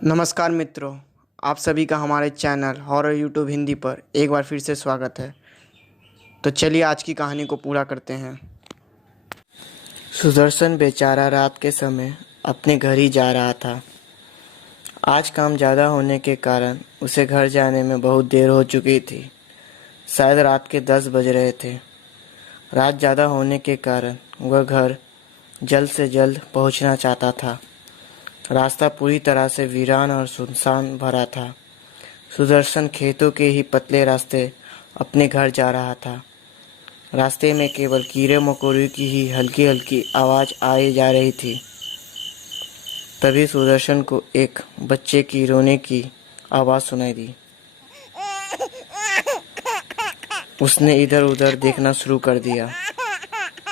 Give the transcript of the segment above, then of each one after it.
नमस्कार मित्रों, आप सभी का हमारे चैनल हॉरर यूट्यूब हिंदी पर एक बार फिर से स्वागत है। तो चलिए आज की कहानी को पूरा करते हैं। सुदर्शन बेचारा रात के समय अपने घर ही जा रहा था। आज काम ज़्यादा होने के कारण उसे घर जाने में बहुत देर हो चुकी थी। शायद रात के 10 बज रहे थे। रात ज़्यादा होने के कारण वह घर जल्द से जल्द पहुंचना चाहता था। रास्ता पूरी तरह से वीरान और सुनसान भरा था। सुदर्शन खेतों के ही पतले रास्ते अपने घर जा रहा था। रास्ते में केवल कीड़े मकोड़ों की ही हल्की हल्की आवाज़ आई जा रही थी। तभी सुदर्शन को एक बच्चे की रोने की आवाज़ सुनाई दी। उसने इधर उधर देखना शुरू कर दिया।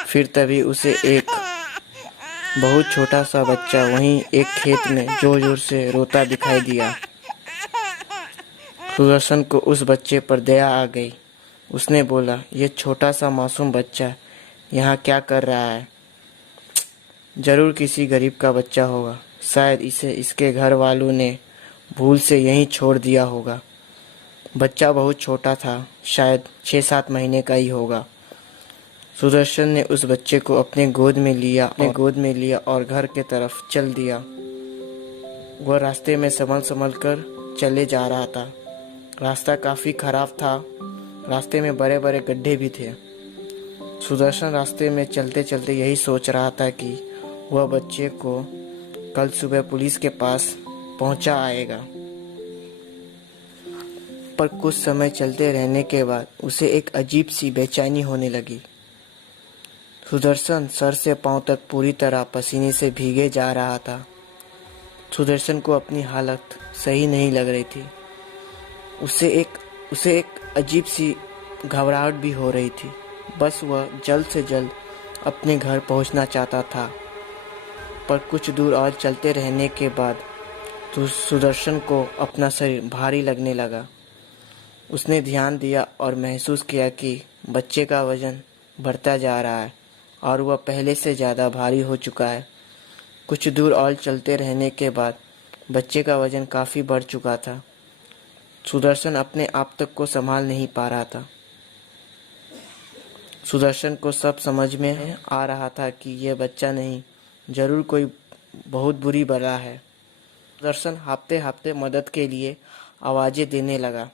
फिर तभी उसे एक बहुत छोटा सा बच्चा वहीं एक खेत में जोर जोर से रोता दिखाई दिया। सुदर्शन को उस बच्चे पर दया आ गई। उसने बोला, ये छोटा सा मासूम बच्चा यहाँ क्या कर रहा है? जरूर किसी गरीब का बच्चा होगा। शायद इसे इसके घर वालों ने भूल से यहीं छोड़ दिया होगा। बच्चा बहुत छोटा था, शायद 6-7 महीने का ही होगा। सुदर्शन ने उस बच्चे को अपने गोद में लिया और घर के तरफ चल दिया। वह रास्ते में संभल संभल कर चले जा रहा था। रास्ता काफ़ी खराब था। रास्ते में बड़े बड़े गड्ढे भी थे। सुदर्शन रास्ते में चलते चलते यही सोच रहा था कि वह बच्चे को कल सुबह पुलिस के पास पहुंचा आएगा। पर कुछ समय चलते रहने के बाद उसे एक अजीब सी बेचैनी होने लगी। सुदर्शन सर से पांव तक पूरी तरह पसीने से भीगे जा रहा था। सुदर्शन को अपनी हालत सही नहीं लग रही थी। उसे एक अजीब सी घबराहट भी हो रही थी। बस वह जल्द से जल्द अपने घर पहुंचना चाहता था। पर कुछ दूर और चलते रहने के बाद सुदर्शन को अपना शरीर भारी लगने लगा। उसने ध्यान दिया और महसूस किया कि बच्चे का वजन बढ़ता जा रहा है और वह पहले से ज़्यादा भारी हो चुका है। कुछ दूर और चलते रहने के बाद बच्चे का वजन काफ़ी बढ़ चुका था। सुदर्शन अपने आप तक को संभाल नहीं पा रहा था। सुदर्शन को सब समझ में आ रहा था कि यह बच्चा नहीं, जरूर कोई बहुत बुरी बला है। सुदर्शन हांफते हांफते मदद के लिए आवाज़ें देने लगा।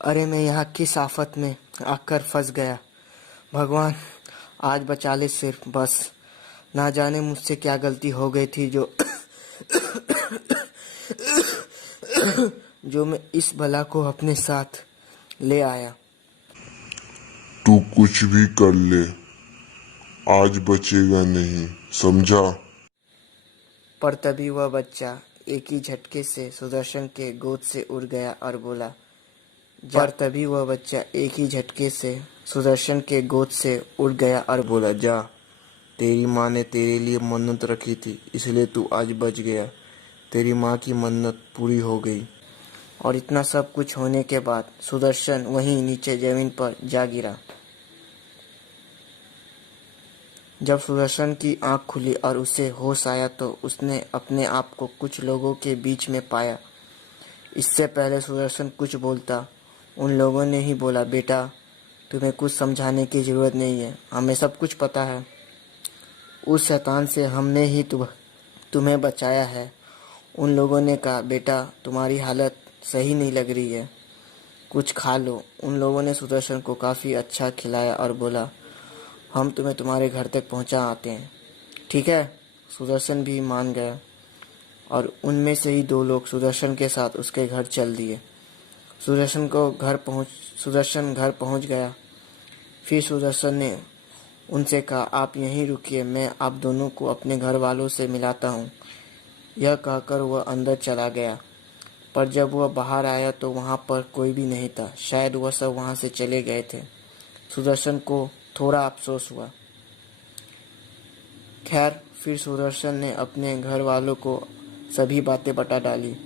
अरे मैं यहाँ किस आफत में आकर फंस गया। भगवान आज बचा ले सिर्फ बस। ना जाने मुझसे क्या गलती हो गई थी जो मैं इस बला को अपने साथ ले आया। तू कुछ भी कर ले, आज बचेगा नहीं, समझा? पर तभी वह बच्चा एक ही झटके से सुदर्शन के गोद से उड़ गया और बोला, जा, तेरी माँ ने तेरे लिए मन्नत रखी थी, इसलिए तू आज बच गया। तेरी माँ की मन्नत पूरी हो गई। और इतना सब कुछ होने के बाद सुदर्शन वहीं नीचे जमीन पर जा गिरा। जब सुदर्शन की आंख खुली और उसे होश आया तो उसने अपने आप को कुछ लोगों के बीच में पाया। इससे पहले सुदर्शन कुछ बोलता, उन लोगों ने ही बोला, बेटा तुम्हें कुछ समझाने की ज़रूरत नहीं है, हमें सब कुछ पता है। उस शैतान से हमने ही तुम्हें बचाया है। उन लोगों ने कहा, बेटा तुम्हारी हालत सही नहीं लग रही है, कुछ खा लो। उन लोगों ने सुदर्शन को काफ़ी अच्छा खिलाया और बोला, हम तुम्हें तुम्हारे घर तक पहुंचा आते हैं, ठीक है? सुदर्शन भी मान गया और उनमें से ही 2 लोग सुदर्शन के साथ उसके घर चल दिए। सुदर्शन घर पहुंच गया। फिर सुदर्शन ने उनसे कहा, आप यहीं रुकिए, मैं आप दोनों को अपने घर वालों से मिलाता हूँ। यह कहकर वह अंदर चला गया। पर जब वह बाहर आया तो वहाँ पर कोई भी नहीं था। शायद वह सब वहाँ से चले गए थे। सुदर्शन को थोड़ा अफसोस हुआ। खैर, फिर सुदर्शन ने अपने घर वालों को सभी बातें बता डाली।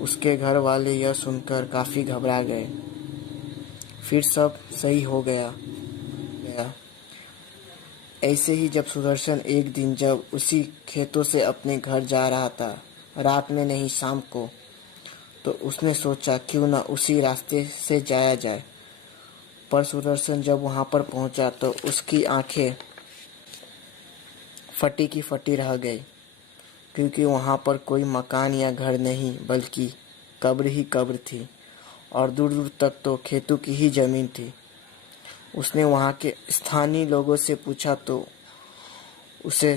उसके घर वाले यह सुनकर काफ़ी घबरा गए। फिर सब सही हो गया। ऐसे ही जब सुदर्शन एक दिन जब उसी खेतों से अपने घर जा रहा था, रात में नहीं शाम को, तो उसने सोचा क्यों ना उसी रास्ते से जाया जाए। पर सुदर्शन जब वहां पर पहुंचा तो उसकी आंखें फटी की फटी रह गई, क्योंकि वहां पर कोई मकान या घर नहीं बल्कि कब्र ही कब्र थी, और दूर दूर तक तो खेतों की ही जमीन थी। उसने वहां के स्थानीय लोगों से पूछा तो उसे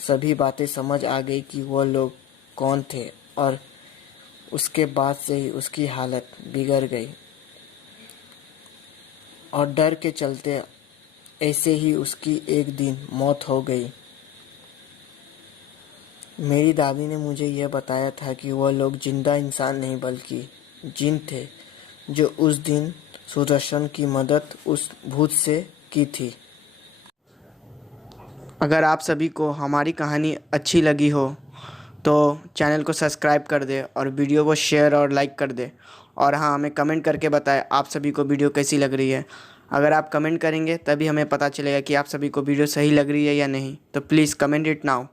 सभी बातें समझ आ गई कि वह लोग कौन थे, और उसके बाद से ही उसकी हालत बिगड़ गई और डर के चलते ऐसे ही उसकी एक दिन मौत हो गई। मेरी दादी ने मुझे यह बताया था कि वह लोग जिंदा इंसान नहीं बल्कि जिन थे, जो उस दिन सुदर्शन की मदद उस भूत से की थी। अगर आप सभी को हमारी कहानी अच्छी लगी हो तो चैनल को सब्सक्राइब कर दे और वीडियो को शेयर और लाइक कर दे। और हाँ, हमें कमेंट करके बताएं आप सभी को वीडियो कैसी लग रही है। अगर आप कमेंट करेंगे तभी हमें पता चलेगा कि आप सभी को वीडियो सही लग रही है या नहीं। तो प्लीज़ कमेंट इट नाउ।